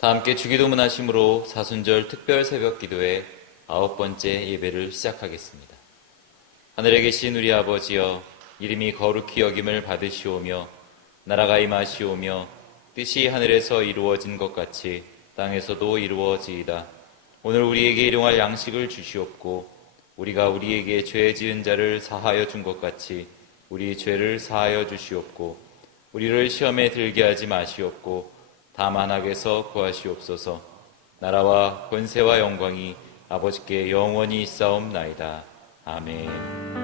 다 함께 주기도문 하심으로 사순절 특별 새벽 기도회 9번째 예배를 시작하겠습니다. 하늘에 계신 우리 아버지여, 이름이 거룩히 여김을 받으시오며 나라가 임하시오며 뜻이 하늘에서 이루어진 것 같이 땅에서도 이루어지이다. 오늘 우리에게 일용할 양식을 주시옵고 우리가 우리에게 죄 지은 자를 사하여 준 것 같이 우리 죄를 사하여 주시옵고 우리를 시험에 들게 하지 마시옵고 다만 악에서 구하시옵소서. 나라와 권세와 영광이 아버지께 영원히 있사옵나이다. 아멘.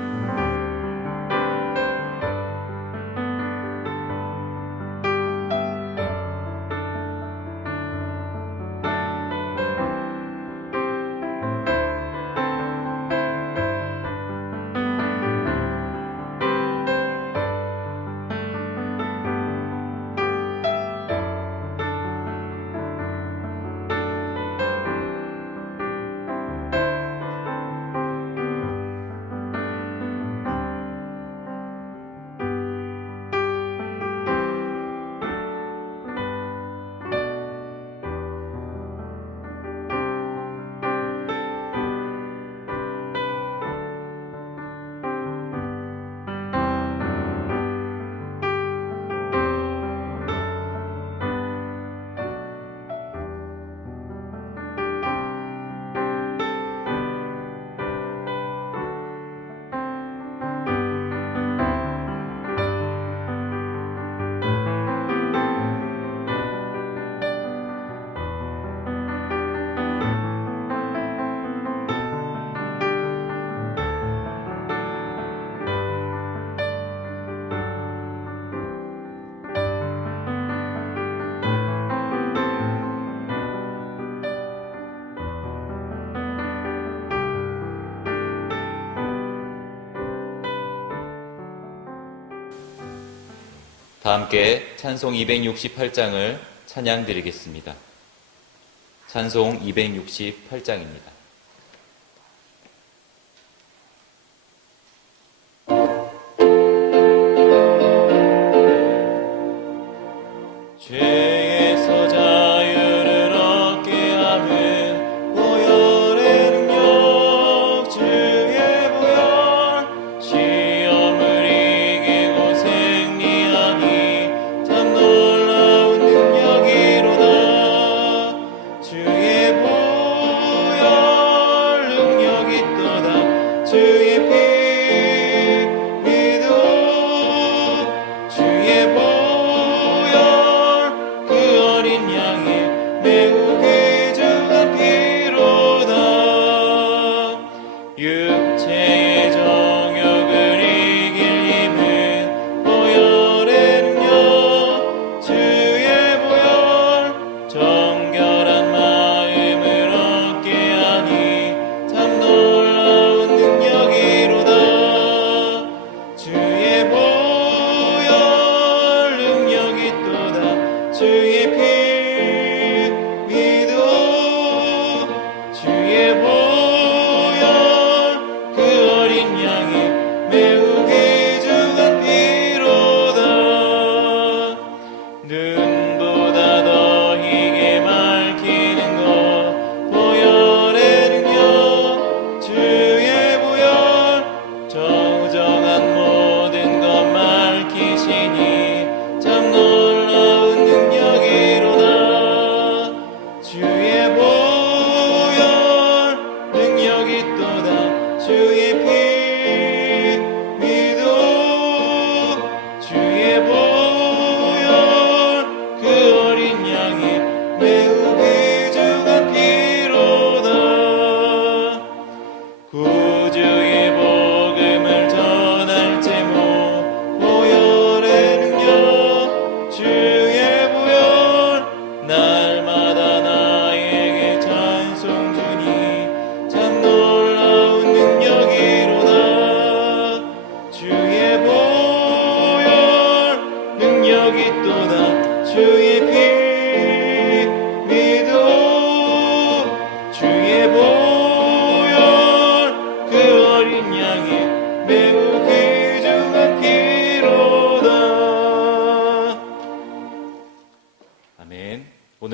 다 함께 찬송 268장을 찬양 드리겠습니다. 찬송 268장입니다. 주의 보혈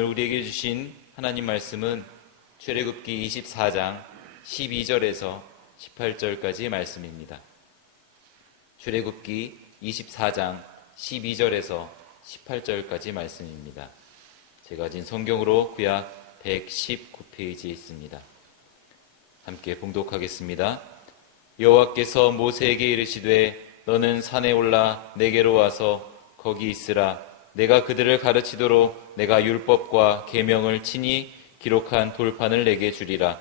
오늘 우리에게 주신 하나님 말씀은 출애굽기 24장 12절에서 18절까지의 말씀입니다. 출애굽기 24장 12절에서 18절까지 말씀입니다. 제가 가진 성경으로 구약 119페이지에 있습니다. 함께 봉독하겠습니다. 여호와께서 모세에게 이르시되 너는 산에 올라 내게로 와서 거기 있으라. 내가 그들을 가르치도록 내가 율법과 계명을 친히 기록한 돌판을 내게 주리라.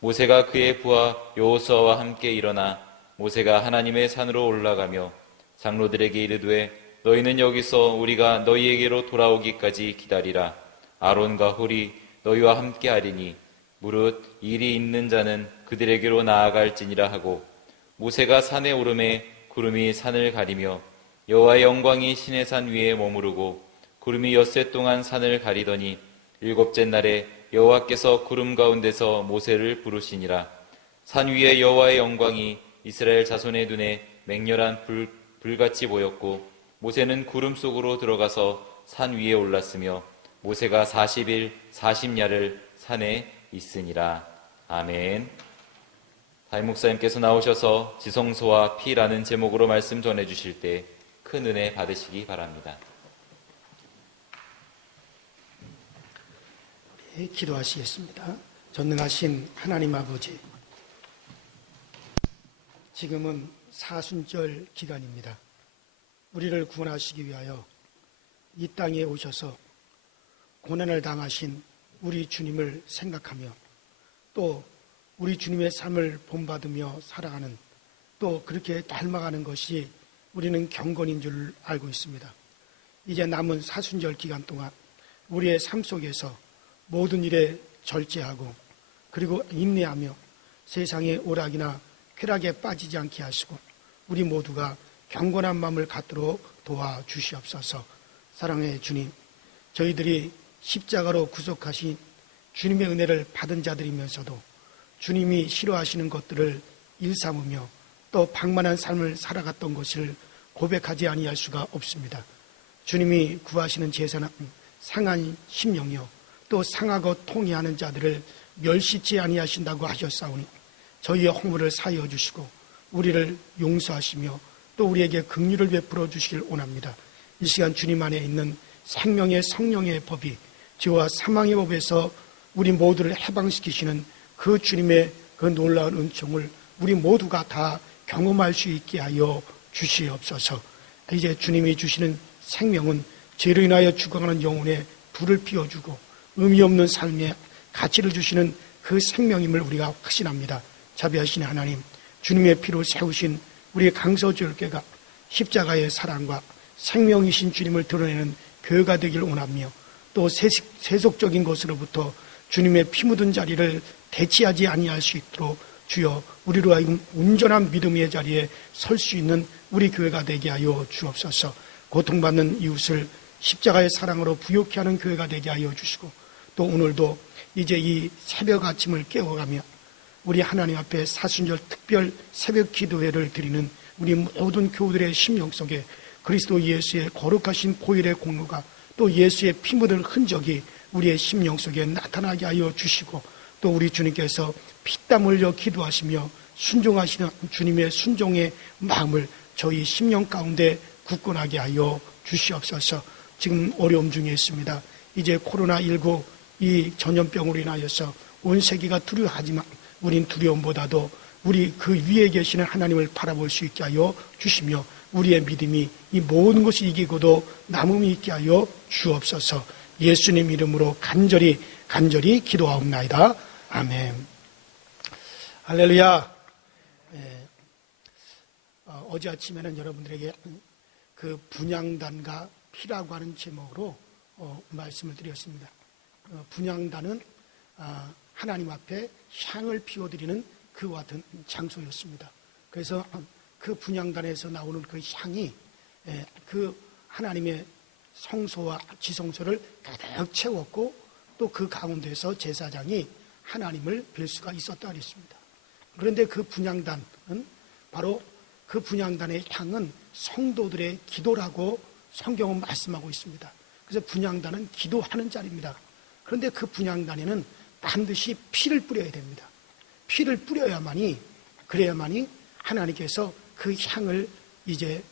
모세가 그의 부하 여호수아와 함께 일어나 모세가 하나님의 산으로 올라가며 장로들에게 이르되 너희는 여기서 우리가 너희에게로 돌아오기까지 기다리라. 아론과 홀이 너희와 함께 하리니 무릇 일이 있는 자는 그들에게로 나아갈지니라 하고 모세가 산에 오르매 구름이 산을 가리며 여호와의 영광이 시내산 위에 머무르고 구름이 엿새 동안 산을 가리더니 일곱째 날에 여호와께서 구름 가운데서 모세를 부르시니라. 산 위에 여호와의 영광이 이스라엘 자손의 눈에 맹렬한 불같이 보였고 모세는 구름 속으로 들어가서 산 위에 올랐으며 모세가 40일 40야를 산에 있으니라. 아멘. 담임 목사님께서 나오셔서 지성소와 피라는 제목으로 말씀 전해주실 때 큰 은혜 받으시기 바랍니다. 네, 기도하시겠습니다. 전능하신 하나님 아버지, 지금은 사순절 기간입니다. 우리를 구원하시기 위하여 이 땅에 오셔서 고난을 당하신 우리 주님을 생각하며 또 우리 주님의 삶을 본받으며 살아가는, 또 그렇게 닮아가는 것이 우리는 경건인 줄 알고 있습니다. 이제 남은 사순절 기간 동안 우리의 삶 속에서 모든 일에 절제하고 그리고 인내하며 세상의 오락이나 쾌락에 빠지지 않게 하시고 우리 모두가 경건한 마음을 갖도록 도와주시옵소서. 사랑의 주님, 저희들이 십자가로 구속하신 주님의 은혜를 받은 자들이면서도 주님이 싫어하시는 것들을 일삼으며 또 방만한 삶을 살아갔던 것을 고백하지 아니할 수가 없습니다. 주님이 구하시는 제사는 상한 심령이요 또 상하고 통회하는 자들을 멸시치 아니하신다고 하셨사오니 저희의 허물을 사하여 주시고 우리를 용서하시며 또 우리에게 긍휼을 베풀어 주시길 원합니다. 이 시간 주님 안에 있는 생명의 성령의 법이 죄와 사망의 법에서 우리 모두를 해방시키시는 그 주님의 그 놀라운 은총을 우리 모두가 다 경험할 수 있게 하여 주시옵소서. 이제 주님이 주시는 생명은 죄로 인하여 죽어가는 영혼에 불을 피워주고 의미 없는 삶에 가치를 주시는 그 생명임을 우리가 확신합니다. 자비하신 하나님, 주님의 피로 세우신 우리의 강서주일교회가 십자가의 사랑과 생명이신 주님을 드러내는 교회가 되길 원하며 또 세속적인 것으로부터 주님의 피 묻은 자리를 대치하지 아니할 수 있도록 주여 우리로 하여금 온전한 믿음의 자리에 설 수 있는 우리 교회가 되게 하여 주옵소서. 고통받는 이웃을 십자가의 사랑으로 부욕케 하는 교회가 되게 하여 주시고 또 오늘도 이제 이 새벽 아침을 깨워가며 우리 하나님 앞에 사순절 특별 새벽 기도회를 드리는 우리 모든 교우들의 심령 속에 그리스도 예수의 거룩하신 보혈의 공로가 또 예수의 피 묻은 흔적이 우리의 심령 속에 나타나게 하여 주시고 또 우리 주님께서 피땀 흘려 기도하시며 순종하시는 주님의 순종의 마음을 저희 심령 가운데 굳건하게 하여 주시옵소서. 지금 어려움 중에 있습니다. 이제 코로나19 이 전염병으로 인하여서 온 세계가 두려워하지만 우린 두려움보다도 우리 그 위에 계시는 하나님을 바라볼 수 있게 하여 주시며 우리의 믿음이 이 모든 것을 이기고도 남음이 있게 하여 주옵소서. 예수님 이름으로 간절히 기도하옵나이다. 아멘. 할렐루야. 어제 아침에는 여러분들에게 그 분향단과 피라고 하는 제목으로 말씀을 드렸습니다. 분향단은 하나님 앞에 향을 피워드리는 그와 같은 장소였습니다. 그래서 그 분향단에서 나오는 그 향이 그 하나님의 성소와 지성소를 가득 채웠고 또 그 가운데서 제사장이 하나님을 뵐 수가 있었다 그랬습니다. 그런데 그 분향단은 바로 그 분향단의 향은 성도들의 기도라고 성경은 말씀하고 있습니다. 그래서 분향단은 기도하는 자리입니다. 그런데 그 분향단에는 반드시 피를 뿌려야 됩니다. 피를 뿌려야만이, 그래야만이 하나님께서 그 향을 이제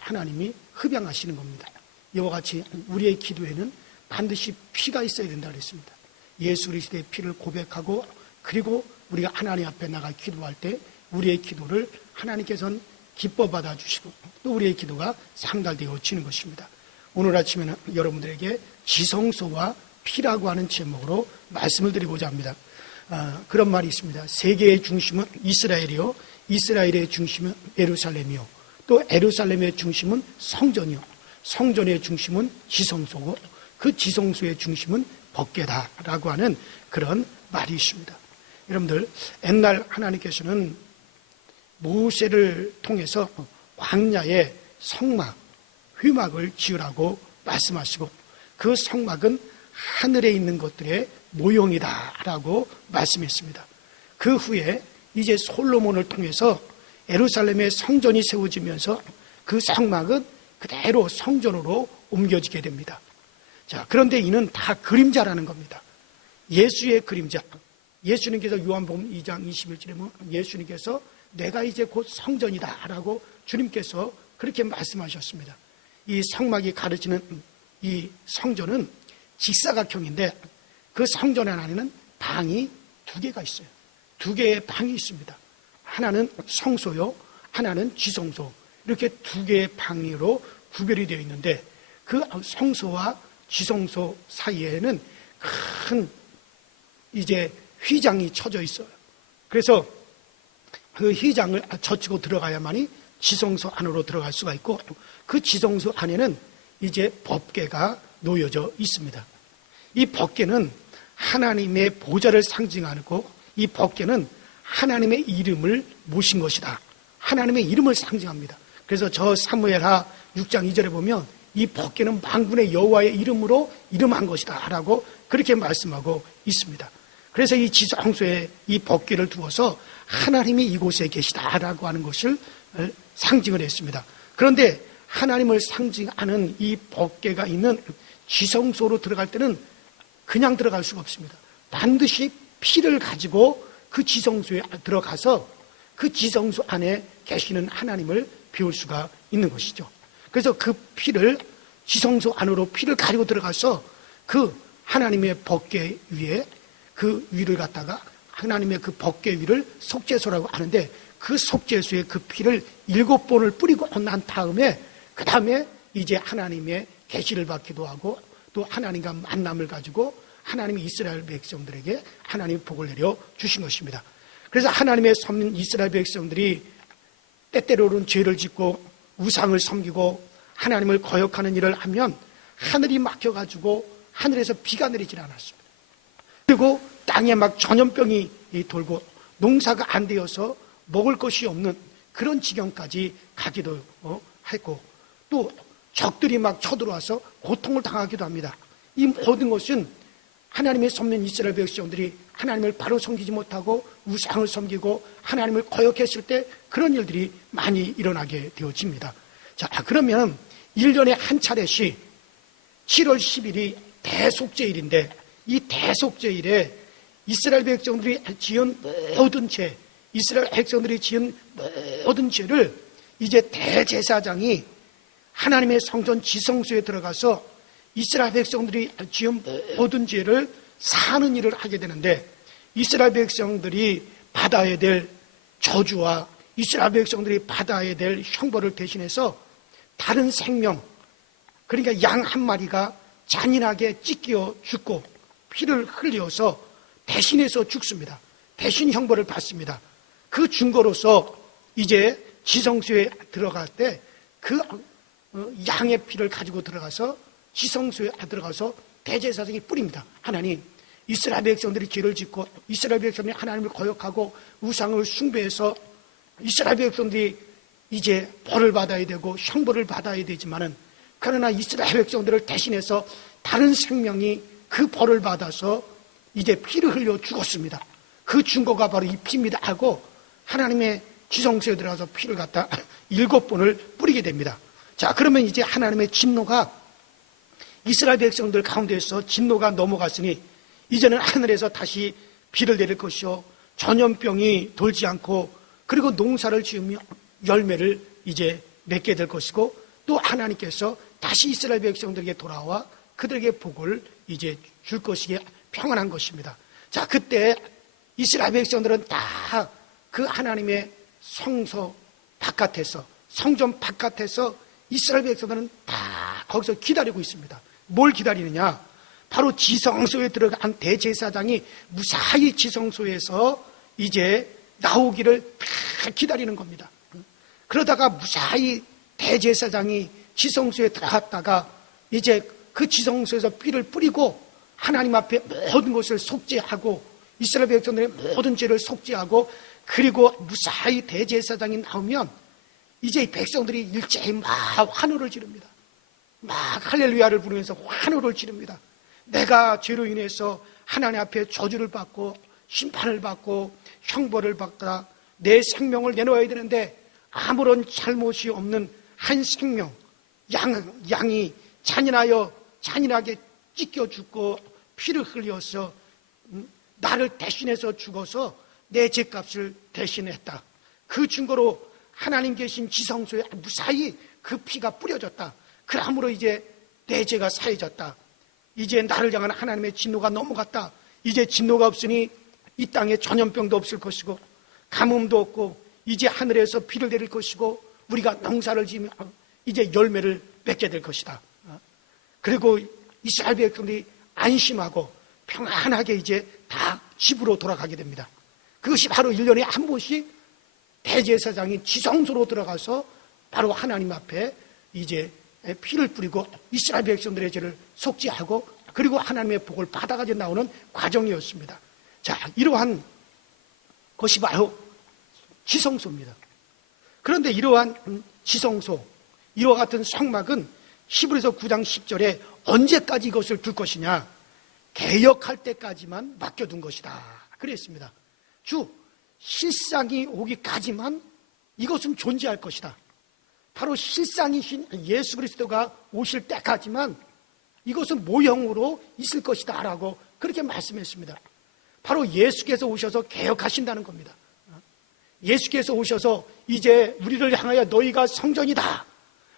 하나님이 흡양하시는 겁니다. 이와 같이 우리의 기도에는 반드시 피가 있어야 된다 그랬습니다. 예수 그리스도의 피를 고백하고, 그리고 우리가 하나님 앞에 나가 기도할 때 우리의 기도를 하나님께서는 기뻐 받아주시고, 또 우리의 기도가 상달되어지는 것입니다. 오늘 아침에는 여러분들에게 지성소와 피라고 하는 제목으로 말씀을 드리고자 합니다. 그런 말이 있습니다. 세계의 중심은 이스라엘이요, 이스라엘의 중심은 예루살렘이요, 또 예루살렘의 중심은 성전이요, 성전의 중심은 지성소고, 그 지성소의 중심은 법궤다라고 하는 그런 말이 있습니다. 여러분들, 옛날 하나님께서는 모세를 통해서 광야에 성막, 휘막을 지으라고 말씀하시고, 그 성막은 하늘에 있는 것들의 모형이다라고 말씀했습니다. 그 후에 이제 솔로몬을 통해서 예루살렘의 성전이 세워지면서 그 성막은 그대로 성전으로 옮겨지게 됩니다. 자, 그런데 이는 다 그림자라는 겁니다. 예수의 그림자. 예수님께서 요한복음 2장 21절에 보면 예수님께서 내가 이제 곧 성전이다라고 주님께서 그렇게 말씀하셨습니다. 이 성막이 가르치는 이 성전은 직사각형인데, 그 성전 안에는 방이 2개가 있어요. 2개의 방이 있습니다. 하나는 성소요, 하나는 지성소. 이렇게 2개의 방으로 구별이 되어 있는데, 그 성소와 지성소 사이에는 큰 이제 휘장이 쳐져 있어요. 그래서 그 휘장을 젖히고 들어가야만이 지성소 안으로 들어갈 수가 있고, 그 지성소 안에는 이제 법궤가 놓여져 있습니다. 이 법궤는 하나님의 보좌를 상징하고, 이 법궤는 하나님의 이름을 모신 것이다. 하나님의 이름을 상징합니다. 그래서 저 사무엘하 6장 2절에 보면 이 법궤는 만군의 여호와의 이름으로 이름한 것이다 라고 그렇게 말씀하고 있습니다. 그래서 이 지성소에 이 법궤를 두어서 하나님이 이곳에 계시다라고 하는 것을 상징을 했습니다. 그런데 하나님을 상징하는 이 법궤가 있는 지성소로 들어갈 때는 그냥 들어갈 수가 없습니다. 반드시 피를 가지고 그 지성소에 들어가서 그 지성소 안에 계시는 하나님을 배울 수가 있는 것이죠. 그래서 그 피를, 지성소 안으로 피를 가지고 들어가서 그 하나님의 법궤 위에, 그 위를 갖다가 하나님의 그 법궤 위를 속죄소라고 하는데, 그 속죄소에 그 피를 7번을 뿌리고 난 다음에, 그 다음에 이제 하나님의 계시를 받기도 하고, 또 하나님과 만남을 가지고 하나님이 이스라엘 백성들에게 하나님의 복을 내려 주신 것입니다. 그래서 하나님의 섬긴 이스라엘 백성들이 때때로는 죄를 짓고 우상을 섬기고 하나님을 거역하는 일을 하면 하늘이 막혀가지고 하늘에서 비가 내리질 않았습니다. 그리고 땅에 막 전염병이 돌고 농사가 안 되어서 먹을 것이 없는 그런 지경까지 가기도 했고, 또 적들이 막 쳐들어와서 고통을 당하기도 합니다. 이 모든 것은 하나님의 섬긴 이스라엘 백성들이 하나님을 바로 섬기지 못하고 우상을 섬기고 하나님을 거역했을 때 그런 일들이 많이 일어나게 되어집니다. 자, 그러면 1년에 한 차례씩 7월 10일이 대속죄일인데, 이 대속죄일에 이스라엘 백성들이 지은 모든 죄, 이스라엘 백성들이 지은 모든 죄를 이제 대제사장이 하나님의 성전 지성소에 들어가서 이스라엘 백성들이 지은 모든 죄를 사는 일을 하게 되는데, 이스라엘 백성들이 받아야 될 저주와 이스라엘 백성들이 받아야 될 형벌을 대신해서 다른 생명, 그러니까 양 한 마리가 잔인하게 찢겨 죽고 피를 흘려서 대신해서 죽습니다. 대신 형벌을 받습니다. 그 증거로서 이제 지성소에 들어갈 때 그 양의 피를 가지고 들어가서 지성소에 들어가서 대제사장이 뿌립니다. 하나님, 이스라엘 백성들이 죄를 짓고 이스라엘 백성들이 하나님을 거역하고 우상을 숭배해서 이스라엘 백성들이 이제 벌을 받아야 되고 형벌을 받아야 되지만은, 그러나 이스라엘 백성들을 대신해서 다른 생명이 그 벌을 받아서 이제 피를 흘려 죽었습니다. 그 증거가 바로 이 피입니다 하고 하나님의 지성소에 들어가서 피를 갖다 7번을 뿌리게 됩니다. 자, 그러면 이제 하나님의 진노가 이스라엘 백성들 가운데서 진노가 넘어갔으니 이제는 하늘에서 다시 비를 내릴 것이요 전염병이 돌지 않고 그리고 농사를 지으며 열매를 이제 맺게 될 것이고 또 하나님께서 다시 이스라엘 백성들에게 돌아와 그들에게 복을 이제 줄 것이기에 평안한 것입니다. 자, 그때 이스라엘 백성들은 다 그 하나님의 성소 바깥에서 성전 바깥에서 이스라엘 백성들은 다 거기서 기다리고 있습니다. 뭘 기다리느냐? 바로 지성소에 들어간 대제사장이 무사히 지성소에서 이제 나오기를 다 기다리는 겁니다. 그러다가 무사히 대제사장이 지성소에 들어갔다가 이제 그 지성소에서 피를 뿌리고 하나님 앞에 모든 것을 속죄하고 이스라엘 백성들의 모든 죄를 속죄하고 그리고 무사히 대제사장이 나오면 이제 백성들이 일제히 막 환호를 지릅니다. 막 할렐루야를 부르면서 환호를 지릅니다. 내가 죄로 인해서 하나님 앞에 저주를 받고 심판을 받고 형벌을 받다 내 생명을 내놓아야 되는데 아무런 잘못이 없는 한 생명 양이 잔인하게 찢겨 죽고 피를 흘려서 나를 대신해서 죽어서 내 죄값을 대신했다. 그 증거로 하나님 계신 지성소에 무사히 그 피가 뿌려졌다. 그러므로 이제 내 죄가 사해졌다. 이제 나를 향한 하나님의 진노가 넘어갔다. 이제 진노가 없으니 이 땅에 전염병도 없을 것이고 가뭄도 없고 이제 하늘에서 비를 내릴 것이고 우리가 농사를 지으며 이제 열매를 맺게 될 것이다. 그리고 이스라엘 백성들이 안심하고 평안하게 이제 다 집으로 돌아가게 됩니다. 그것이 바로 1년에 한 번씩 대제사장이 지성소로 들어가서 바로 하나님 앞에 이제 피를 뿌리고 이스라엘 백성들의 죄를 속죄하고 그리고 하나님의 복을 받아가지고 나오는 과정이었습니다. 자, 이러한 것이 바로 지성소입니다. 그런데 이러한 지성소, 이와 같은 성막은 히브리서 9장 10절에 언제까지 이것을 둘 것이냐? 개혁할 때까지만 맡겨둔 것이다. 그랬습니다. 주 실상이 오기까지만 이것은 존재할 것이다. 바로 실상이신 예수 그리스도가 오실 때까지만 이것은 모형으로 있을 것이다 라고 그렇게 말씀했습니다. 바로 예수께서 오셔서 개혁하신다는 겁니다. 예수께서 오셔서 이제 우리를 향하여 너희가 성전이다,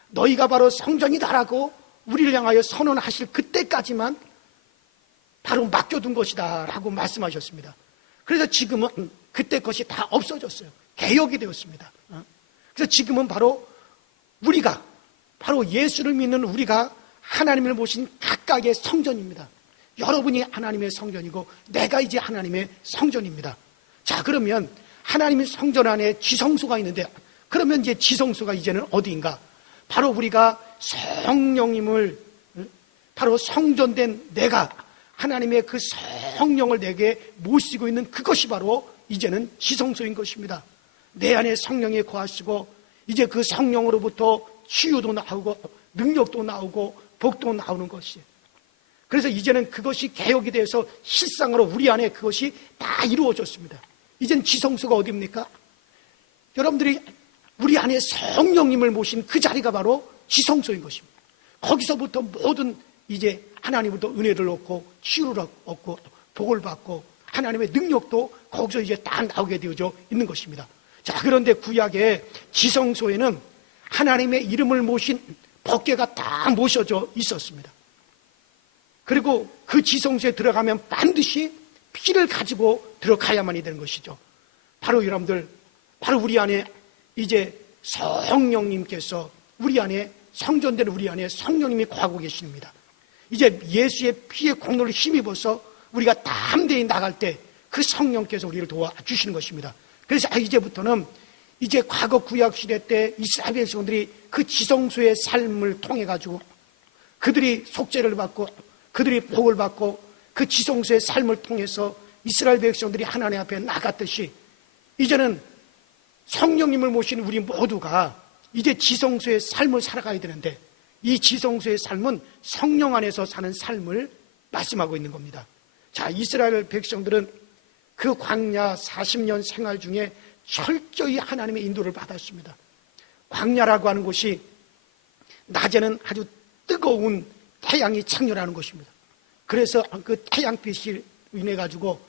너희가 바로 성전이다라고 우리를 향하여 선언하실 그때까지만 바로 맡겨둔 것이다 라고 말씀하셨습니다. 그래서 지금은 그때 것이 다 없어졌어요. 개혁이 되었습니다. 그래서 지금은 바로 우리가, 바로 예수를 믿는 우리가 하나님을 모신 각각의 성전입니다. 여러분이 하나님의 성전이고 내가 이제 하나님의 성전입니다. 자, 그러면 하나님의 성전 안에 지성소가 있는데 그러면 이제 지성소가 이제는 어디인가? 바로 우리가 성령님을, 바로 성전된 내가 하나님의 그 성령을 내게 모시고 있는 그것이 바로 이제는 지성소인 것입니다. 내 안에 성령이 거하시고 이제 그 성령으로부터 치유도 나오고 능력도 나오고 복도 나오는 것이에요. 그래서 이제는 그것이 개혁이 돼서 실상으로 우리 안에 그것이 다 이루어졌습니다. 이젠 지성소가 어디입니까? 여러분들이 우리 안에 성령님을 모신 그 자리가 바로 지성소인 것입니다. 거기서부터 모든 이제 하나님부터 은혜를 얻고 치유를 얻고 복을 받고 하나님의 능력도 거기서 이제 다 나오게 되어져 있는 것입니다. 자, 그런데 구약의 지성소에는 하나님의 이름을 모신 법궤가 다 모셔져 있었습니다. 그리고 그 지성소에 들어가면 반드시 피를 가지고 들어가야만이 되는 것이죠. 바로 여러분들, 바로 우리 안에 이제 성령님께서 우리 안에 성전된 우리 안에 성령님이 거하고 계십니다. 이제 예수의 피의 공로를 힘입어서 우리가 담대히 나갈 때 그 성령께서 우리를 도와주시는 것입니다. 그래서 이제부터는 이제 과거 구약 시대 때 이스라엘 백성들이 그 지성소의 삶을 통해 가지고 그들이 속죄를 받고 그들이 복을 받고 그 지성소의 삶을 통해서 이스라엘 백성들이 하나님 앞에 나갔듯이 이제는 성령님을 모신 우리 모두가 이제 지성소의 삶을 살아가야 되는데 이 지성소의 삶은 성령 안에서 사는 삶을 말씀하고 있는 겁니다. 자, 이스라엘 백성들은 그 광야 40년 생활 중에 철저히 하나님의 인도를 받았습니다. 광야라고 하는 곳이 낮에는 아주 뜨거운 태양이 창렬하는 곳입니다. 그래서 그 태양빛이 인해 가지고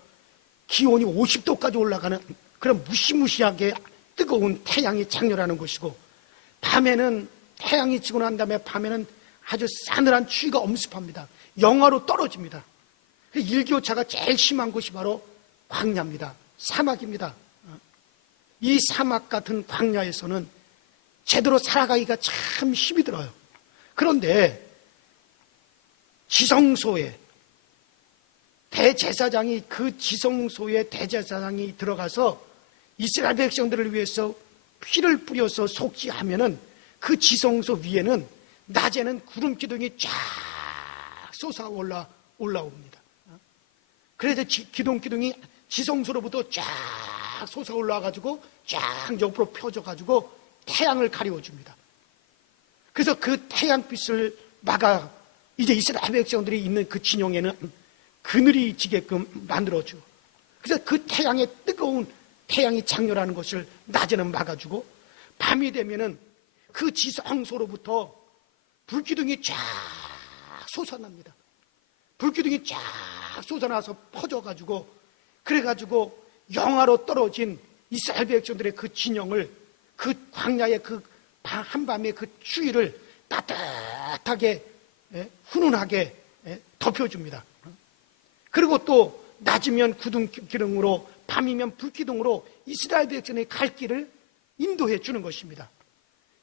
기온이 50도까지 올라가는 그런 무시무시하게 뜨거운 태양이 장렬하는 것이고, 밤에는 태양이 지고 난 다음에 밤에는 아주 싸늘한 추위가 엄습합니다. 영하로 떨어집니다. 일교차가 제일 심한 곳이 바로 광야입니다. 사막입니다. 이 사막 같은 광야에서는 제대로 살아가기가 참 힘이 들어요. 그런데 지성소에 대제사장이, 그 지성소에 대제사장이 들어가서 이스라엘 백성들을 위해서 피를 뿌려서 속죄하면은 그 지성소 위에는 낮에는 구름 기둥이 쫙 솟아 올라옵니다. 그래서 기둥 기둥이 지성소로부터 쫙 솟아 올라와가지고 쫙 옆으로 펴져가지고 태양을 가려줍니다. 그래서 그 태양빛을 막아 이제 이스라엘 백성들이 있는 그 진영에는 그늘이 지게끔 만들어줘. 그래서 그 태양의 뜨거운 태양이 장렬하는 것을 낮에는 막아주고, 밤이 되면은 그 지성소로부터 불기둥이 쫙 솟아납니다. 불기둥이 쫙 솟아나서 퍼져가지고, 그래가지고 영하로 떨어진 이스라엘 백성들의 그 진영을, 그 광야의 그 한밤의 그 추위를 따뜻하게, 훈훈하게 덮여줍니다. 그리고 또 낮이면 기둥으로, 밤이면 불기둥으로 이스라엘 백성의 갈 길을 인도해 주는 것입니다.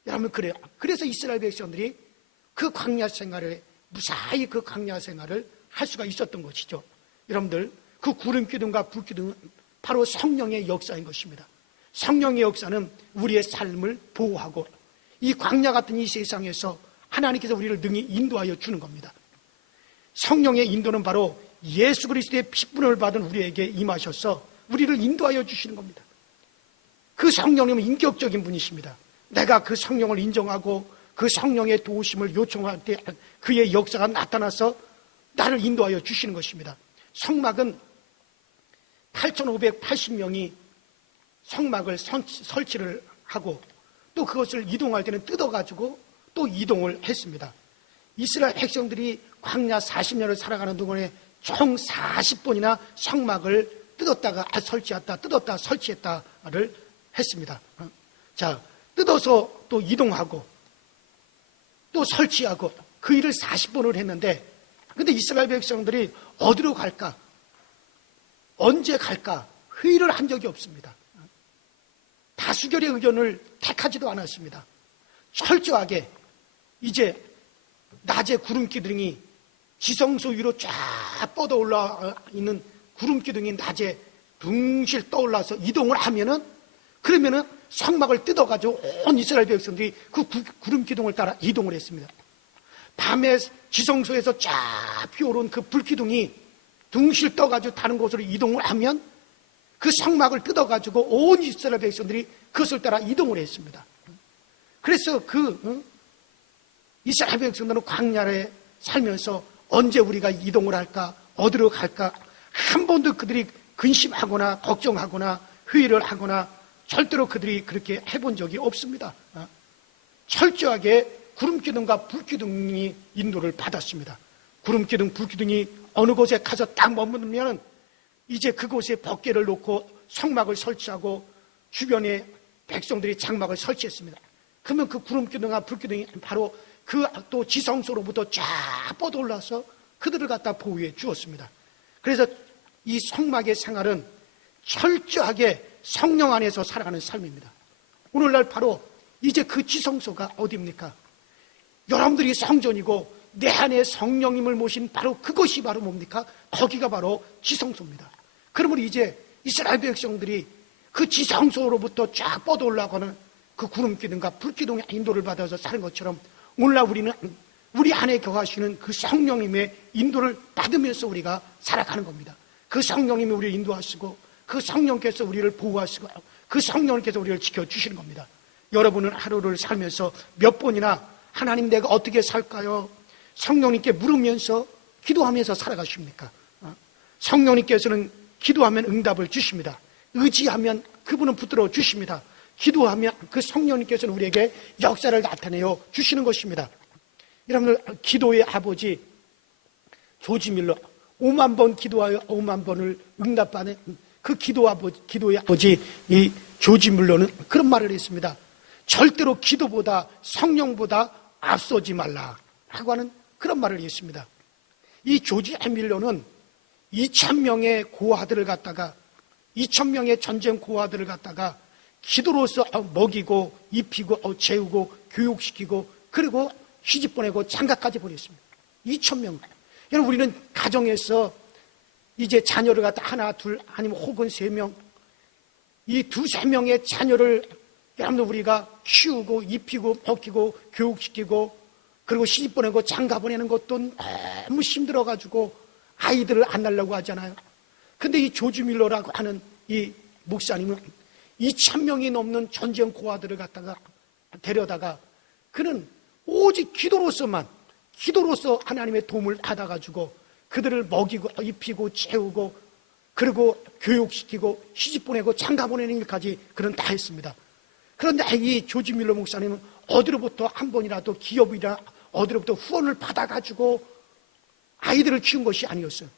여러분, 그래요. 그래서 이스라엘 백성들이 그 광야 생활을, 무사히 그 광야 생활을 할 수가 있었던 것이죠. 여러분들, 그 구름 기둥과 불기둥은 바로 성령의 역사인 것입니다. 성령의 역사는 우리의 삶을 보호하고 이 광야 같은 이 세상에서 하나님께서 우리를 능히 인도하여 주는 겁니다. 성령의 인도는 바로 예수 그리스도의 핏분을 받은 우리에게 임하셔서 우리를 인도하여 주시는 겁니다. 그 성령님은 인격적인 분이십니다. 내가 그 성령을 인정하고 그 성령의 도우심을 요청할 때 그의 역사가 나타나서 나를 인도하여 주시는 것입니다. 성막은 8,580명이 성막을 설치를 하고 또 그것을 이동할 때는 뜯어가지고 또 이동을 했습니다. 이스라엘 백성들이 광야 40년을 살아가는 동안에 총 40번이나 성막을 뜯었다가 설치했다, 뜯었다 설치했다를 했습니다. 자, 뜯어서 또 이동하고 또 설치하고 그 일을 40번을 했는데, 근데 이스라엘 백성들이 어디로 갈까? 언제 갈까? 회의를 한 적이 없습니다. 다수결의 의견을 택하지도 않았습니다. 철저하게 이제 낮에 구름 기둥이 지성소 위로 쫙 뻗어 올라 있는 구름 기둥이 낮에 둥실 떠올라서 이동을 하면은, 그러면은 성막을 뜯어가지고 온 이스라엘 백성들이 그 구름 기둥을 따라 이동을 했습니다. 밤에 지성소에서 쫙 피어오른 그 불기둥이 둥실 떠가지고 다른 곳으로 이동을 하면 그 성막을 뜯어가지고 온 이스라엘 백성들이 그것을 따라 이동을 했습니다. 그래서 이스라엘 백성들은 광야에 살면서 언제 우리가 이동을 할까, 어디로 갈까, 한 번도 그들이 근심하거나 걱정하거나 회의를 하거나 절대로 그들이 그렇게 해본 적이 없습니다. 철저하게 구름기둥과 불기둥이 인도를 받았습니다. 구름기둥, 불기둥이 어느 곳에 가서 딱 머무르면 이제 그곳에 덮개를 놓고 성막을 설치하고 주변에 백성들이 장막을 설치했습니다. 그러면 그 구름기둥과 불기둥이 바로 그 또 지성소로부터 쫙 뻗어올라서 그들을 갖다 보호해 주었습니다. 그래서 이 성막의 생활은 철저하게 성령 안에서 살아가는 삶입니다. 오늘날 바로 이제 그 지성소가 어디입니까? 여러분들이 성전이고 내 안에 성령님을 모신 바로 그것이 바로 뭡니까? 거기가 바로 지성소입니다. 그러면 이제 이스라엘 백성들이 그 지성소로부터 쫙 뻗어 올라가는 그 구름기둥과 불기둥의 인도를 받아서 사는 것처럼 오늘날 우리는 우리 안에 거하시는 그 성령님의 인도를 받으면서 우리가 살아가는 겁니다. 그 성령님이 우리를 인도하시고 그 성령께서 우리를 보호하시고 그 성령께서 우리를 지켜주시는 겁니다. 여러분은 하루를 살면서 몇 번이나 하나님 내가 어떻게 살까요? 성령님께 물으면서 기도하면서 살아가십니까? 성령님께서는 기도하면 응답을 주십니다. 의지하면 그분은 붙들어 주십니다. 기도하면 그 성령님께서는 우리에게 역사를 나타내어 주시는 것입니다. 여러분들, 기도의 아버지 조지 밀러, 5만 번 기도하여 5만 번을 응답받은 그 기도의 아버지 이 조지 뮬러는 그런 말을 했습니다. 절대로 기도보다 성령보다 앞서지 말라라고 하는 그런 말을 했습니다. 이 조지 뮬러는 2,000명의 고아들을 갖다가 2,000명의 전쟁 고아들을 갖다가 기도로서 먹이고 입히고 재우고 교육시키고 그리고 시집 보내고 장가까지 보냈습니다. 2,000명. 여러분 우리는 가정에서 이제 자녀를 갖다 하나 둘 아니면 혹은 3명 이 2-3명의 자녀를 여러분들 우리가 키우고 입히고 먹이고 교육시키고 그리고 시집 보내고 장가 보내는 것도 너무 힘들어가지고 아이들을 안 낳으려고 하잖아요. 근데 이 조지 뮬러라고 하는 이 목사님은 2,000명이 넘는 전쟁 고아들을 갖다가 데려다가 그는 오직 기도로서 하나님의 도움을 받아가지고 그들을 먹이고 입히고 재우고 그리고 교육시키고 시집 보내고 장가 보내는 일까지 그는 다 했습니다. 그런데 이 조지 뮬러 목사님은 어디로부터 한 번이라도 기업이나 어디로부터 후원을 받아가지고 아이들을 키운 것이 아니었어요.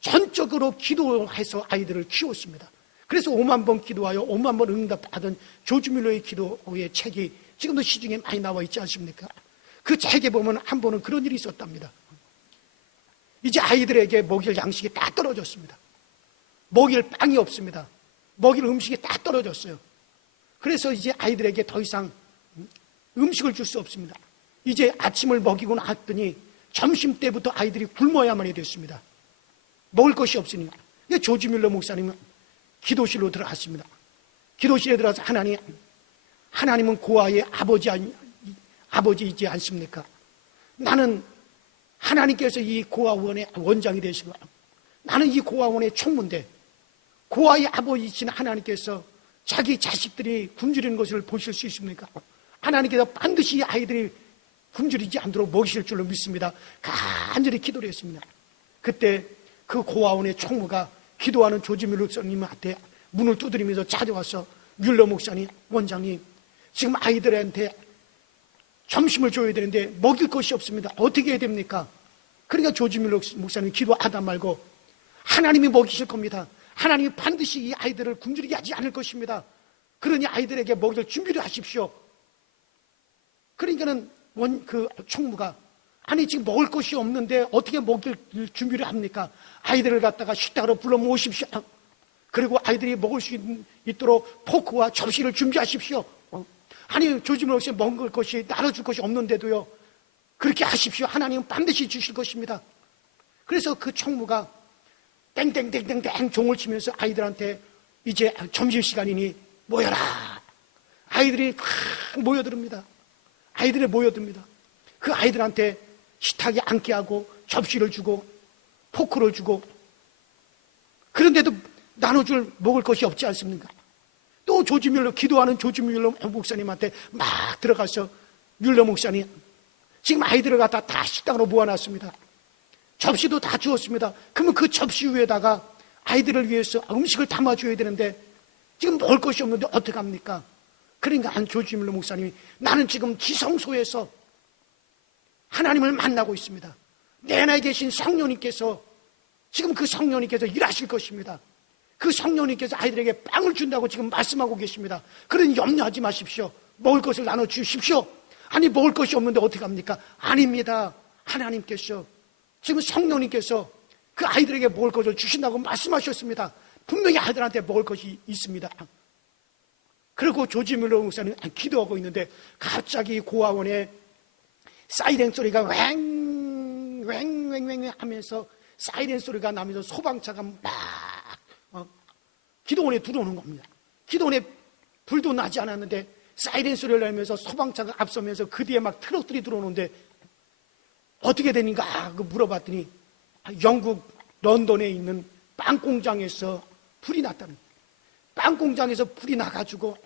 전적으로 기도해서 아이들을 키웠습니다. 그래서 5만 번 기도하여 5만 번 응답받은 조지 뮬러의 기도의 책이 지금도 시중에 많이 나와 있지 않습니까? 그 책에 보면 한 번은 그런 일이 있었답니다. 이제 아이들에게 먹일 양식이 다 떨어졌습니다. 먹일 빵이 없습니다. 먹일 음식이 다 떨어졌어요. 그래서 이제 아이들에게 더 이상 음식을 줄 수 없습니다. 이제 아침을 먹이고 나왔더니 점심 때부터 아이들이 굶어야만이 됐습니다. 먹을 것이 없으니까. 조지 뮬러 목사님은 기도실로 들어갔습니다. 기도실에 들어가서 하나님은 고아의 아버지이지 않습니까? 나는 하나님께서 이 고아원의 원장이 되시고 나는 이 고아원의 총무인데 고아의 아버지이신 하나님께서 자기 자식들이 굶주리는 것을 보실 수 있습니까? 하나님께서 반드시 아이들이 굶주리지 않도록 먹이실 줄로 믿습니다. 간절히 기도를 했습니다. 그때 그 고아원의 총무가 기도하는 조지 뮬러 목사님한테 문을 두드리면서 찾아와서 뮬러 목사님, 원장님 지금 아이들한테 점심을 줘야 되는데 먹일 것이 없습니다. 어떻게 해야 됩니까? 그러니까 조지 뮬러 목사님이 기도하다 말고 하나님이 먹이실 겁니다. 하나님이 반드시 이 아이들을 굶주리게 하지 않을 것입니다. 그러니 아이들에게 먹일 준비를 하십시오. 그러니까는 그 총무가 아니 지금 먹을 것이 없는데 어떻게 먹일 준비를 합니까? 아이들을 갖다가 식탁으로 불러 모으십시오. 그리고 아이들이 먹을 수 있도록 포크와 접시를 준비하십시오. 아니 조지 뮬러 목사님 먹을 것이 나눠줄 것이 없는데도요. 그렇게 하십시오. 하나님은 반드시 주실 것입니다. 그래서 그 총무가 땡땡땡땡땡 종을 치면서 아이들한테 이제 점심시간이니 모여라. 아이들이 모여듭니다. 아이들이 모여듭니다. 그 아이들한테 식탁에 앉게 하고 접시를 주고 포크를 주고 그런데도 나눠줄 먹을 것이 없지 않습니까? 또 조지 뮬러 기도하는 조지 뮬러 목사님한테 막 들어가서 뮬러 목사님 지금 아이들을 갖다 다 식당으로 모아놨습니다. 접시도 다 주었습니다. 그러면 그 접시 위에다가 아이들을 위해서 음식을 담아줘야 되는데 지금 먹을 것이 없는데 어떡합니까? 그러니까 한 조지 뮬러 목사님이 나는 지금 지성소에서 하나님을 만나고 있습니다. 내 안에 계신 성령님께서 지금 그 성령님께서 일하실 것입니다. 그 성령님께서 아이들에게 빵을 준다고 지금 말씀하고 계십니다. 그러니 염려하지 마십시오. 먹을 것을 나눠주십시오. 아니 먹을 것이 없는데 어떡합니까? 아닙니다. 하나님께서 지금 성령님께서 그 아이들에게 먹을 것을 주신다고 말씀하셨습니다. 분명히 아이들한테 먹을 것이 있습니다. 그리고 조지 뮬러 목사님 기도하고 있는데 갑자기 고아원에 사이렌 소리가 왱왱왱왱 하면서 사이렌 소리가 나면서 소방차가 막 기도원에 들어오는 겁니다. 기도원에 불도 나지 않았는데 사이렌 소리를 내면서 소방차가 앞서면서 그 뒤에 막 트럭들이 들어오는데 어떻게 되는가 물어봤더니 영국 런던에 있는 빵 공장에서 불이 났다는 거예요. 빵 공장에서 불이 나가지고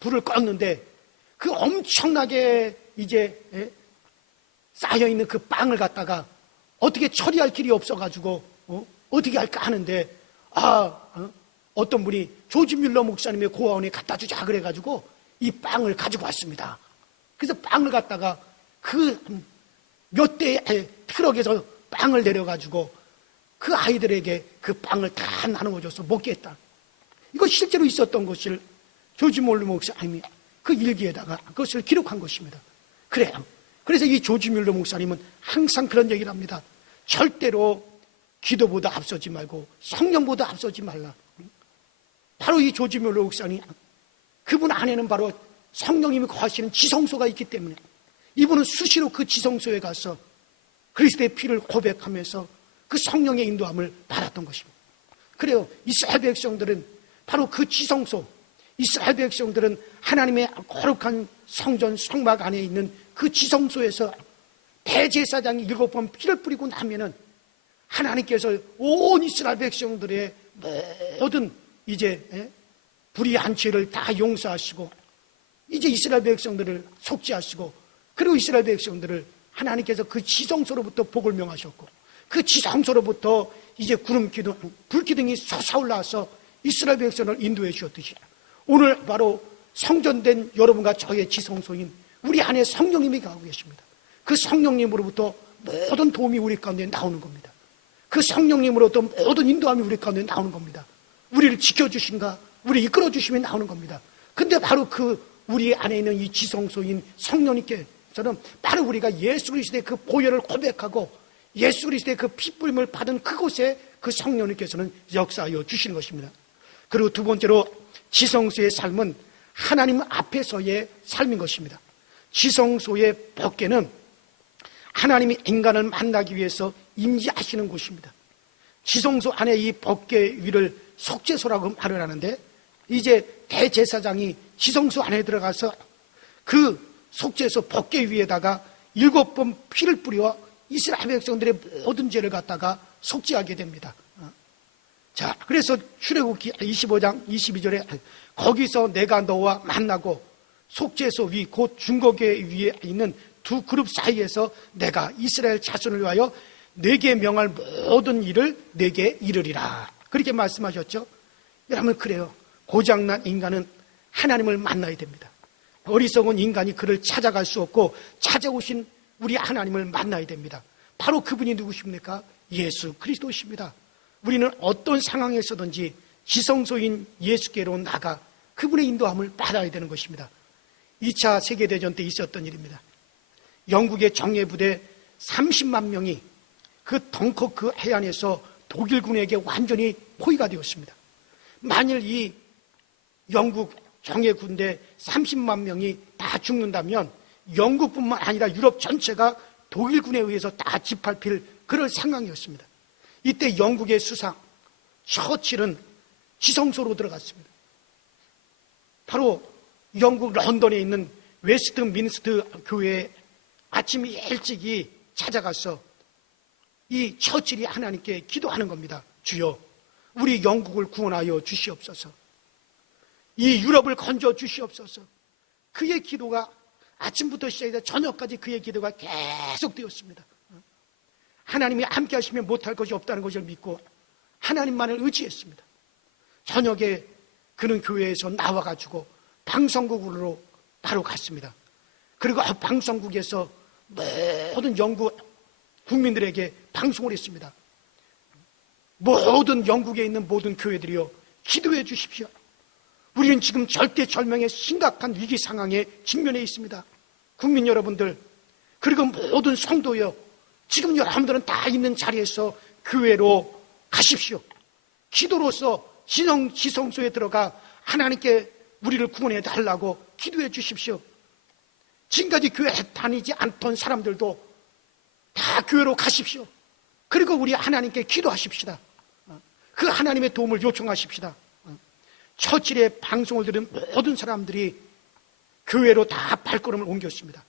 불을 껐는데 그 엄청나게 이제 쌓여있는 그 빵을 갖다가 어떻게 처리할 길이 없어가지고 어떻게 할까 하는데 어떤 분이 조지 뮬러 목사님의 고아원에 갖다 주자 그래가지고 이 빵을 가지고 왔습니다. 그래서 빵을 갖다가 그 몇 대의 트럭에서 빵을 내려가지고 그 아이들에게 그 빵을 다 나누어줘서 먹게 했다. 이거 실제로 있었던 것을 조지 몰러 목사님이 그 일기에다가 그것을 기록한 것입니다. 그래요. 그래서 이 조지 밀러 목사님은 항상 그런 얘기를 합니다. 절대로 기도보다 앞서지 말고 성령보다 앞서지 말라. 바로 이 조지 밀러 목사님, 그분 안에는 바로 성령님이 거하시는 지성소가 있기 때문에 이분은 수시로 그 지성소에 가서 그리스도의 피를 고백하면서 그 성령의 인도함을 받았던 것입니다. 그래요. 이스라엘 백성들은 바로 그 지성소, 이스라엘 백성들은 하나님의 거룩한 성전 성막 안에 있는 그 지성소에서 대제사장이 7번 피를 뿌리고 나면은 하나님께서 온 이스라엘 백성들의 모든 이제 불의한 죄를 다 용서하시고 이제 이스라엘 백성들을 속죄하시고 그리고 이스라엘 백성들을 하나님께서 그 지성소로부터 복을 명하셨고 그 지성소로부터 이제 구름 기둥, 불 기둥이 솟아올라와서 이스라엘 백성을 인도해 주었듯이 오늘 바로 성전된 여러분과 저의 지성소인 우리 안에 성령님이 가고 계십니다. 그 성령님으로부터 모든 도움이 우리 가운데 나오는 겁니다. 그 성령님으로부터 모든 인도함이 우리 가운데 나오는 겁니다. 우리를 지켜주신가, 우리 이끌어주심이 나오는 겁니다. 근데 바로 그 우리 안에 있는 이 지성소인 성령님께서는 바로 우리가 예수 그리스도의 그 보혈을 고백하고 예수 그리스도의 그 피뿌림을 받은 그곳에 그 성령님께서는 역사하여 주시는 것입니다. 그리고 두 번째로 지성소의 삶은 하나님 앞에서의 삶인 것입니다. 지성소의 법궤는 하나님이 인간을 만나기 위해서 임재하시는 곳입니다. 지성소 안에 이 법궤 위를 속죄소라고 말을 하는데 이제 대제사장이 지성소 안에 들어가서 그 속죄소 법궤 위에다가 7번 피를 뿌려 이스라엘 백성들의 모든 죄를 갖다가 속죄하게 됩니다. 자, 그래서 출애굽기 25장 22절에 거기서 내가 너와 만나고 속죄소 위 곧 중거궤 위에 있는 두 그룹 사이에서 내가 이스라엘 자손을 위하여 내게 명할 모든 일을 내게 이르리라. 그렇게 말씀하셨죠. 여러분 그래요. 고장난 인간은 하나님을 만나야 됩니다. 어리석은 인간이 그를 찾아갈 수 없고 찾아오신 우리 하나님을 만나야 됩니다. 바로 그분이 누구십니까? 예수 그리스도십니다. 우리는 어떤 상황에서든지 지성소인 예수께로 나가 그분의 인도함을 받아야 되는 것입니다. 2차 세계대전 때 있었던 일입니다. 영국의 정예부대 30만 명이 그 덩커크 해안에서 독일군에게 완전히 포위가 되었습니다. 만일 이 영국 정예군대 30만 명이 다 죽는다면 영국뿐만 아니라 유럽 전체가 독일군에 의해서 다 짓밟힐 그럴 상황이었습니다. 이때 영국의 수상 처칠은 지성소로 들어갔습니다. 바로 영국 런던에 있는 웨스트민스터 교회에 아침 일찍이 찾아가서 이 처칠이 하나님께 기도하는 겁니다. 주여, 우리 영국을 구원하여 주시옵소서. 이 유럽을 건져 주시옵소서. 그의 기도가 아침부터 시작해서 저녁까지 그의 기도가 계속되었습니다. 하나님이 함께 하시면 못할 것이 없다는 것을 믿고 하나님만을 의지했습니다. 저녁에 그는 교회에서 나와가지고 방송국으로 바로 갔습니다. 그리고 방송국에서 모든 영국 국민들에게 방송을 했습니다. 모든 영국에 있는 모든 교회들이여 기도해 주십시오. 우리는 지금 절대절명의 심각한 위기 상황에 직면해 있습니다. 국민 여러분들, 그리고 모든 성도여, 지금 여러분들은 다 있는 자리에서 교회로 가십시오. 기도로서 지성소에 들어가 하나님께 우리를 구원해 달라고 기도해 주십시오. 지금까지 교회 다니지 않던 사람들도 다 교회로 가십시오. 그리고 우리 하나님께 기도하십시다. 그 하나님의 도움을 요청하십시다. 처칠의 방송을 들은 모든 사람들이 교회로 다 발걸음을 옮겼습니다.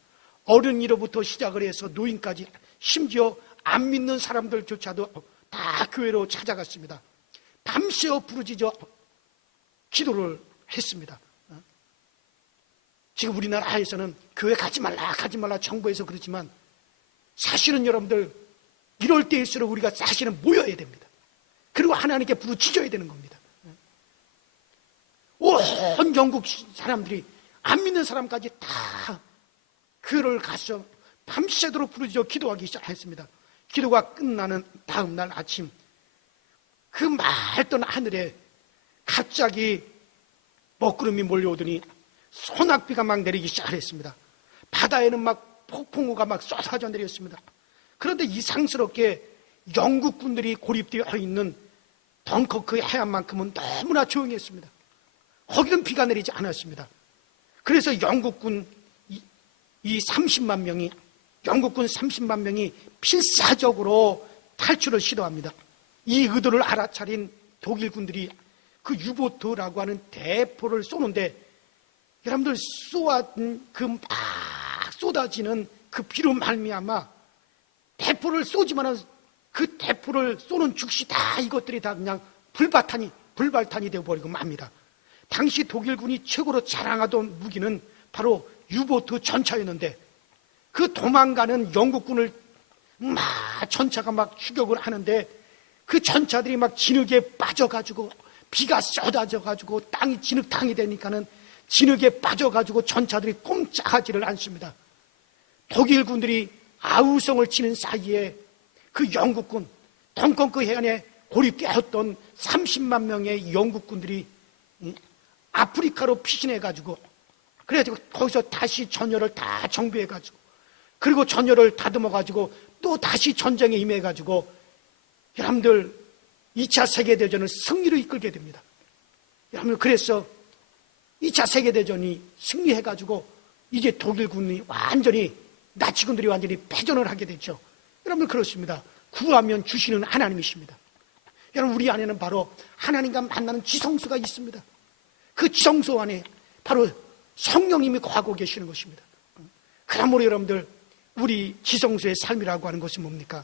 어른이로부터 시작을 해서 노인까지, 심지어 안 믿는 사람들조차도 다 교회로 찾아갔습니다. 밤새워 부르짖어 기도를 했습니다. 지금 우리나라에서는 교회 가지 말라 정부에서 그러지만 사실은 여러분들 이럴 때일수록 우리가 사실은 모여야 됩니다. 그리고 하나님께 부르짖어야 되는 겁니다. 온 영국 사람들이 안 믿는 사람까지 다 교회를 가서 밤새도록 부르짖어 기도하기 시작했습니다. 기도가 끝나는 다음 날 아침, 그 맑던 하늘에 갑자기 먹구름이 몰려오더니 소낙비가 막 내리기 시작했습니다. 바다에는 막 폭풍우가 막 쏟아져 내렸습니다. 그런데 이상스럽게 영국군들이 고립되어 있는 덩커크 해안만큼은 너무나 조용했습니다. 거기는 비가 내리지 않았습니다. 그래서 영국군 30만 명이, 영국군 30만 명이 필사적으로 탈출을 시도합니다. 이 의도를 알아차린 독일군들이 그 유보트라고 하는 대포를 쏘는데, 여러분들 쏘아진 그 막 쏟아지는 그 비로 말미암아 대포를 쏘지만은 그 대포를 쏘는 즉시 다 이것들이 다 그냥 불발탄이 되어버리고 맙니다. 당시 독일군이 최고로 자랑하던 무기는 바로 유보트 전차였는데, 그 도망가는 영국군을 막 전차가 막 추격을 하는데, 그 전차들이 막 진흙에 빠져가지고 비가 쏟아져가지고 땅이 진흙탕이 되니까는 진흙에 빠져가지고 전차들이 꼼짝하지를 않습니다. 독일군들이 아우성을 치는 사이에 그 영국군, 덩컨크 해안에 고립되었던 30만 명의 영국군들이 아프리카로 피신해가지고, 그래가지고 거기서 다시 전열을 다 정비해가지고, 그리고 전열을 다듬어가지고 또 다시 전쟁에 임해가지고, 여러분들 2차 세계대전을 승리로 이끌게 됩니다. 여러분들, 그래서 2차 세계대전이 승리해가지고 이제 독일군이 완전히, 나치군들이 완전히 패전을 하게 됐죠. 여러분, 그렇습니다. 구하면 주시는 하나님이십니다. 여러분, 우리 안에는 바로 하나님과 만나는 지성소가 있습니다. 그 지성소 안에 바로 성령님이 거하고 계시는 것입니다. 그러므로 여러분들, 우리 지성소의 삶이라고 하는 것이 뭡니까?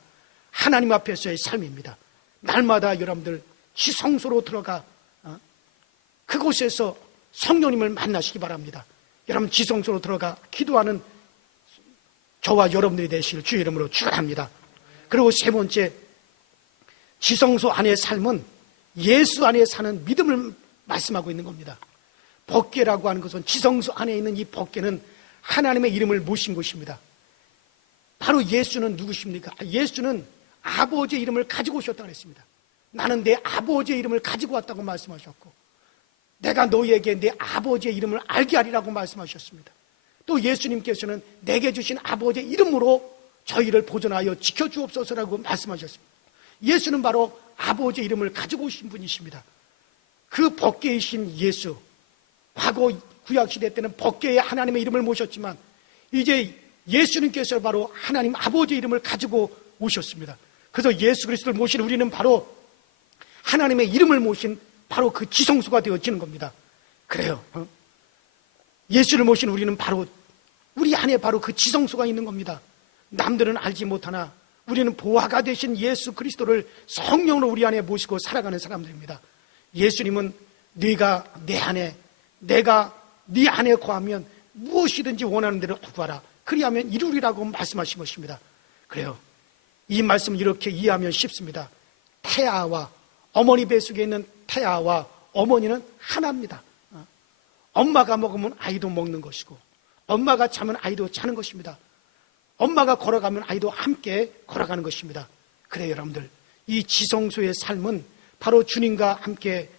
하나님 앞에서의 삶입니다. 날마다 여러분들 지성소로 들어가 그곳에서 성령님을 만나시기 바랍니다. 여러분, 지성소로 들어가 기도하는 저와 여러분들이 되시길 주의 이름으로 축원합니다. 그리고 세 번째, 지성소 안의 삶은 예수 안에 사는 믿음을 말씀하고 있는 겁니다. 법궤라고 하는 것은, 지성소 안에 있는 이 법궤는 하나님의 이름을 모신 것입니다. 바로 예수는 누구십니까? 예수는 아버지의 이름을 가지고 오셨다고 했습니다. 나는 내 아버지의 이름을 가지고 왔다고 말씀하셨고, 내가 너희에게 내 아버지의 이름을 알게 하리라고 말씀하셨습니다. 또 예수님께서는 내게 주신 아버지의 이름으로 저희를 보존하여 지켜주옵소서라고 말씀하셨습니다. 예수는 바로 아버지의 이름을 가지고 오신 분이십니다. 그 법궤이신 예수, 과거 구약시대 때는 법궤에 하나님의 이름을 모셨지만 이제 예수님께서 바로 하나님 아버지의 이름을 가지고 오셨습니다. 그래서 예수 그리스도를 모신 우리는 바로 하나님의 이름을 모신 바로 그 지성소가 되어지는 겁니다. 그래요. 예수를 모신 우리는 바로 우리 안에 바로 그 지성소가 있는 겁니다. 남들은 알지 못하나 우리는 보화가 되신 예수 그리스도를 성령으로 우리 안에 모시고 살아가는 사람들입니다. 예수님은 네가 내 안에, 내가 네 안에 거하면 무엇이든지 원하는 대로 구하라, 그리하면 이루리라고 말씀하신 것입니다. 그래요. 이 말씀을 이렇게 이해하면 쉽습니다. 태아와 어머니 뱃속에 있는 태아와 어머니는 하나입니다. 엄마가 먹으면 아이도 먹는 것이고, 엄마가 자면 아이도 자는 것입니다. 엄마가 걸어가면 아이도 함께 걸어가는 것입니다. 그래요, 여러분들. 이 지성소의 삶은 바로 주님과 함께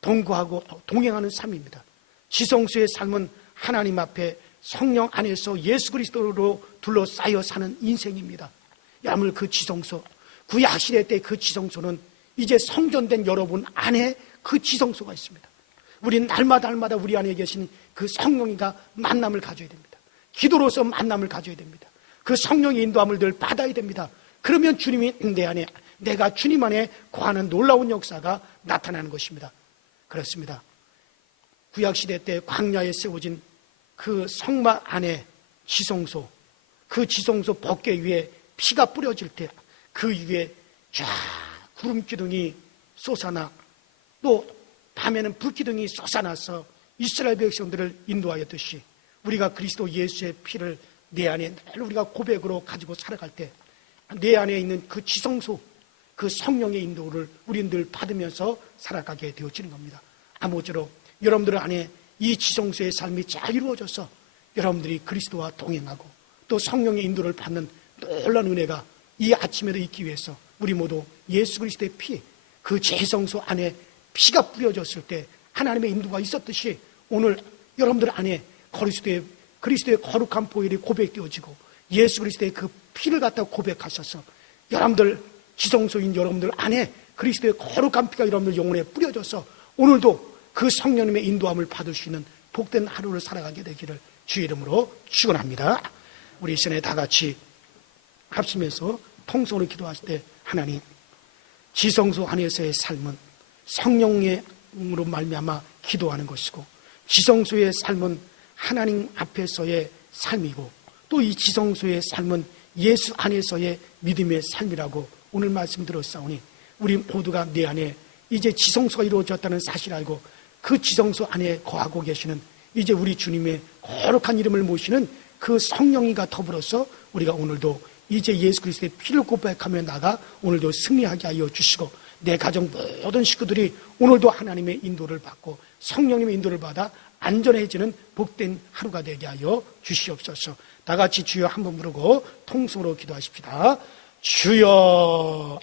동거하고 동행하는 삶입니다. 지성소의 삶은 하나님 앞에 성령 안에서 예수 그리스도로 둘러싸여 사는 인생입니다. 여러분, 그 지성소, 구약시대 때 그 지성소는 이제 성전된 여러분 안에 그 지성소가 있습니다. 우리는 날마다 우리 안에 계신 그 성령이가 만남을 가져야 됩니다. 기도로서 만남을 가져야 됩니다. 그 성령의 인도함을 늘 받아야 됩니다. 그러면 주님이 내 안에, 내가 주님 안에 거하는 놀라운 역사가 나타나는 것입니다. 그렇습니다. 구약시대 때 광야에 세워진 그 성막 안에 지성소, 그 지성소 법궤 위에 피가 뿌려질 때 그 위에 쫙 구름기둥이 솟아나, 또 밤에는 불기둥이 솟아나서 이스라엘 백성들을 인도하였듯이 우리가 그리스도 예수의 피를 내 안에 늘 우리가 고백으로 가지고 살아갈 때 내 안에 있는 그 지성소, 그 성령의 인도를 우리는 늘 받으면서 살아가게 되어지는 겁니다. 아무쪼록 여러분들 안에 이 지성소의 삶이 잘 이루어져서 여러분들이 그리스도와 동행하고 또 성령의 인도를 받는 놀라운 은혜가 이 아침에도 있기 위해서 우리 모두 예수 그리스도의 피, 그 제성소 안에 피가 뿌려졌을 때 하나님의 인도가 있었듯이 오늘 여러분들 안에 그리스도의 거룩한 보혈이 고백되어지고 예수 그리스도의 그 피를 갖다 고백하셔서 여러분들 지성소인 여러분들 안에 그리스도의 거룩한 피가 여러분들 영혼에 뿌려져서 오늘도 그 성령님의 인도함을 받을 수 있는 복된 하루를 살아가게 되기를 주의 이름으로 축원합니다. 우리 이 시간에 다 같이 합심해서 통성으로 기도하실 때 하나님, 지성소 안에서의 삶은 성령으로 말미암아 기도하는 것이고 지성소의 삶은 하나님 앞에서의 삶이고 또 이 지성소의 삶은 예수 안에서의 믿음의 삶이라고 오늘 말씀 들었사오니 우리 모두가 내 안에 이제 지성소가 이루어졌다는 사실을 알고 그 지성소 안에 거하고 계시는 이제 우리 주님의 거룩한 이름을 모시는 그 성령이가 더불어서 우리가 오늘도 이제 예수 그리스도의 피를 고백하며 나가 오늘도 승리하게 하여 주시고 내 가정 모든 식구들이 오늘도 하나님의 인도를 받고 성령님의 인도를 받아 안전해지는 복된 하루가 되게 하여 주시옵소서. 다 같이 주여 한번 부르고 통성으로 기도하십시다. 주여.